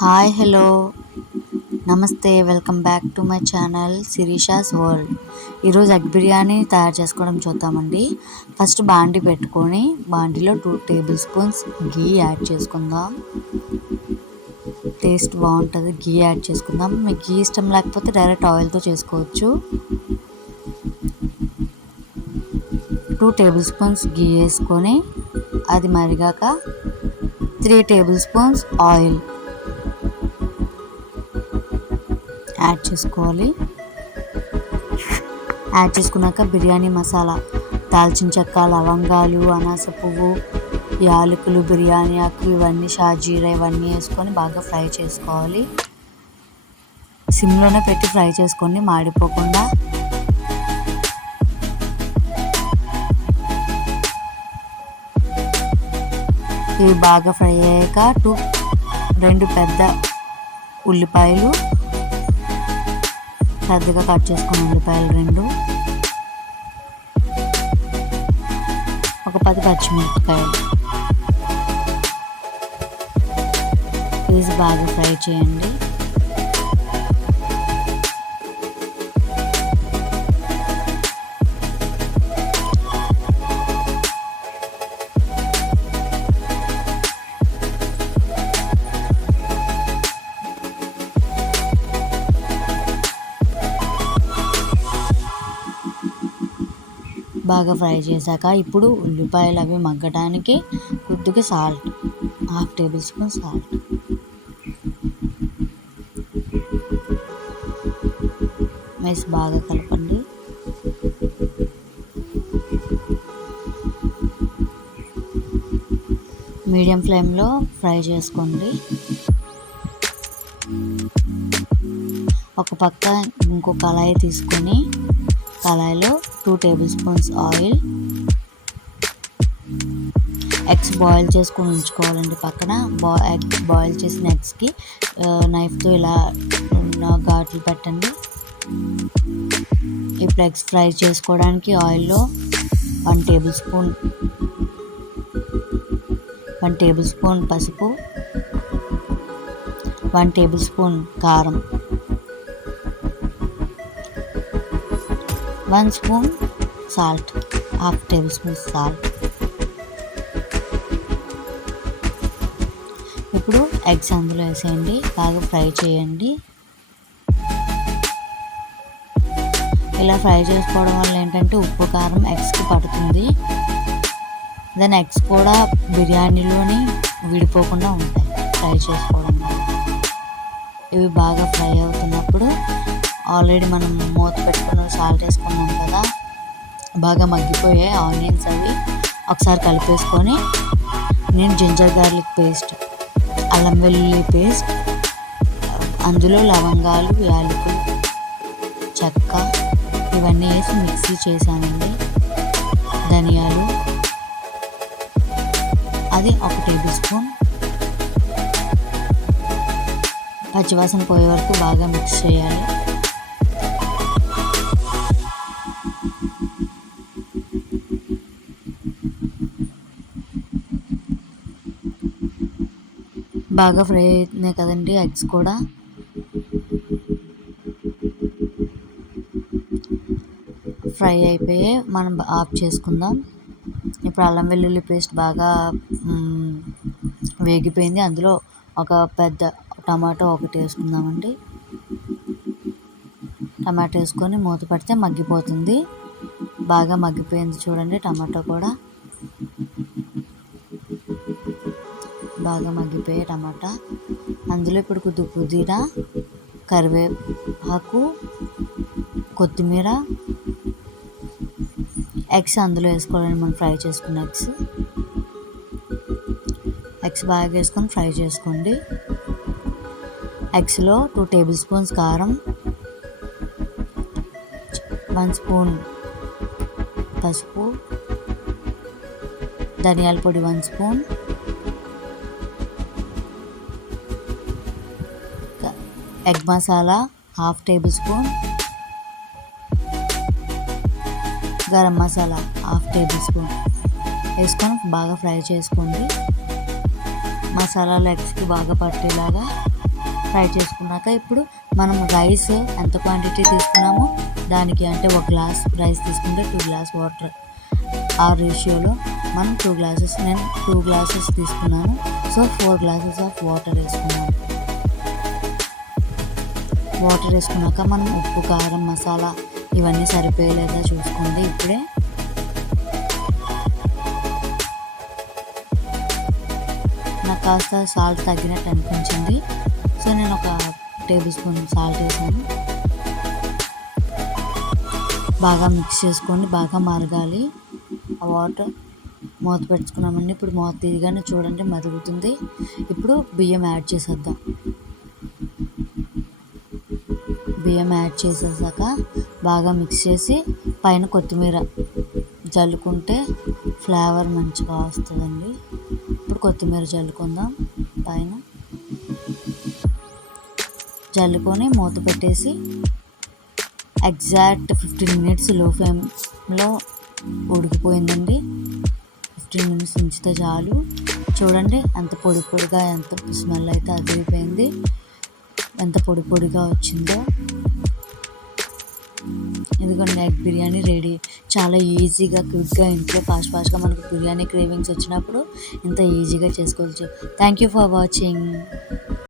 Hi hello నమస్తే, welcome back to my channel Sirisha's world. ఈరోజు egg biryani తయారు చేసుకోవడం చూద్దామండి. ఫస్ట్ బాండి పెట్టుకొని బాండిలో 2 టేబుల్ స్పూన్స్ గీ యాడ్ చేసుకుందాం. టేస్ట్ బాగుంటుంది, గీ యాడ్ చేసుకుందాం. మీకు గీ ఇష్టం లేకపోతే డైరెక్ట్ ఆయిల్తో చేసుకోవచ్చు. 2 టేబుల్ స్పూన్స్ గీ వేసుకొని అది మరిగాక 3 టేబుల్ స్పూన్స్ ఆయిల్ యాడ్ చేసుకోవాలి. యాడ్ చేసుకున్నాక బిర్యానీ మసాలా, దాల్చిన చెక్క, లవంగాలు, అనాస పువ్వు, యాలకులు, బిర్యానీ ఆకు, ఇవన్నీ షాజీరా ఇవన్నీ వేసుకొని బాగా ఫ్రై చేసుకోవాలి. సిమ్లోనే పెట్టి ఫ్రై చేసుకోండి, మాడిపోకుండా. ఇవి బాగా ఫ్రై అయ్యాక 2 పెద్ద ఉల్లిపాయలు, పెద్దగా కట్ చేసుకున్న ఉల్లిపాయలు 2, ఒక 10 పచ్చిమిరపకాయలు వేసి బాగా ఫ్రై చేయండి. బాగా ఫ్రై చేశాక ఇప్పుడు ఉల్లిపాయలు అవి మగ్గడానికి కొద్దిగా సాల్ట్, 1/2 టేబుల్ స్పూన్ సాల్ట్ వేసి బాగా కలపండి. మీడియం ఫ్లేమ్లో ఫ్రై చేసుకోండి. ఒక పక్క ఇంకో కళాయి తీసుకొని కళాయిలో 2 table spoons oil, eggs boil చేసుకొని ఉంచుకోవాలండి పక్కన. ఎగ్ బాయిల్ చేసిన ఎగ్స్కి నైఫ్తో ఇలా ఘాట్లు పెట్టండి. ఇప్పుడు ఎగ్స్ ఫ్రై చేసుకోవడానికి ఆయిల్లో 1 టేబుల్ స్పూన్ పసుపు, 1 టేబుల్ స్పూన్ కారం, 1 spoon salt, 1/2 table spoon salt. ఇప్పుడు ఎగ్స్ అందులో వేసేయండి, బాగా ఫ్రై చేయండి. ఇలా ఫ్రై చేసుకోవడం వల్ల ఏంటంటే ఉప్పు కారం ఎగ్స్కి పడుతుంది. దాని ఎగ్స్ కూడా బిర్యానీలోని విడిపోకుండా ఉంటాయి ఫ్రై చేసుకోవడం వల్ల. ఇవి బాగా ఫ్రై అవుతున్నప్పుడు ఆల్రెడీ మనం మూత పెట్టుకుని సాల్ట్ వేసుకున్నాం కదా, బాగా మగ్గిపోయాయి ఆనియన్స్. అవి ఒకసారి కలిపేసుకొని నేను జింజర్ గార్లిక్ పేస్ట్, అల్లం వెల్లుల్లి పేస్ట్, అందులో లవంగాలు, యాలకులు, చెక్క ఇవన్నీ వేసి మిక్సీ చేశానండి. ధనియాలు అది 1 టేబుల్ స్పూన్. పచ్చివాసన పోయే వరకు బాగా మిక్స్ చేయాలి. బాగా ఫ్రై అవుతున్నాయి కదండి ఎగ్స్ కూడా. ఫ్రై అయిపోయి మనం ఆఫ్ చేసుకుందాం. ఇప్పుడు అల్లం వెల్లుల్లి పేస్ట్ బాగా వేగిపోయింది. అందులో ఒక పెద్ద టమాటో ఒకటి వేసుకుందామండి. టమాటో వేసుకొని మూత పెడితే మగ్గిపోతుంది. బాగా మగ్గిపోయింది చూడండి, టమాటో కూడా బాగా మగ్గిపోయే టమాటా. అందులో ఇప్పుడు కొద్ది పుదీనా, కరివేపాకు, కొత్తిమీర, ఎగ్స్ అందులో వేసుకోవాలండి. మనం ఫ్రై చేసుకున్న ఎగ్స్ బాగా వేసుకొని ఫ్రై చేసుకోండి. ఎగ్స్లో 2 టేబుల్ స్పూన్స్ కారం, 1 స్పూన్ పసుపు, ధనియాల పొడి 1 spoon, egg masala 1/2 table spoon, garam masala 1/2 table spoon వేసుకొని బాగా ఫ్రై చేసుకోండి. మసాలాలు ఎగ్స్కి బాగా పట్టేలాగా ఫ్రై చేసుకున్నాక ఇప్పుడు మనం రైస్ ఎంత క్వాంటిటీ తీసుకున్నామో దానికి, అంటే 1 గ్లాస్ రైస్ తీసుకుంటే 2 గ్లాస్ వాటర్, ఆ రేషియోలో మనం 2 గ్లాసెస్, నేను 2 గ్లాసెస్ తీసుకున్నాను. సో 4 గ్లాసెస్ ఆఫ్ వాటర్ వేసుకున్నాను. వాటర్ వేసుకున్నాక మనం ఉప్పు, కారం, మసాలా ఇవన్నీ సరిపోయేలాగా చూసుకోండి. ఇప్పుడే నాకు కాస్త సాల్ట్ తగ్గినట్టు అనిపించింది, సో నేను 1 టేబుల్ స్పూన్ సాల్ట్ వేసాను. బాగా మిక్స్ చేసుకోండి, బాగా మరగాలి ఆ వాటర్. మూత పెట్టుకున్నామండి. ఇప్పుడు మూత తీయగానే చూడండి మరుగుతుంది. ఇప్పుడు బియ్యం యాడ్ చేసేద్దాం. బియ్యం యాడ్ చేసేసాక బాగా మిక్స్ చేసి పైన కొత్తిమీర జల్లుకుంటే ఫ్లేవర్ మంచిగా వస్తుందండి. ఇప్పుడు కొత్తిమీర జల్లుకుందాం పైన. జల్లుకొని మూత పెట్టేసి ఎగ్జాక్ట్ 15 మినిట్స్ లో ఫ్లేమ్లో ఉడికిపోయిందండి. 15 మినిట్స్ ఉంచితే చాలు. చూడండి ఎంత పొడి పొడిగా, ఎంత స్మెల్ అయితే అదిరిపోయింది, ఎంత పొడి పొడిగా వచ్చిందో. ఇదిగోండి ఎగ్ బిర్యానీ రెడీ. చాలా ఈజీగా, క్విక్గా, ఇంట్లో ఫాస్ట్గా మనకు బిర్యానీ క్రేవింగ్స్ వచ్చినప్పుడు ఇంత ఈజీగా చేసుకోవచ్చు. Thank you for watching.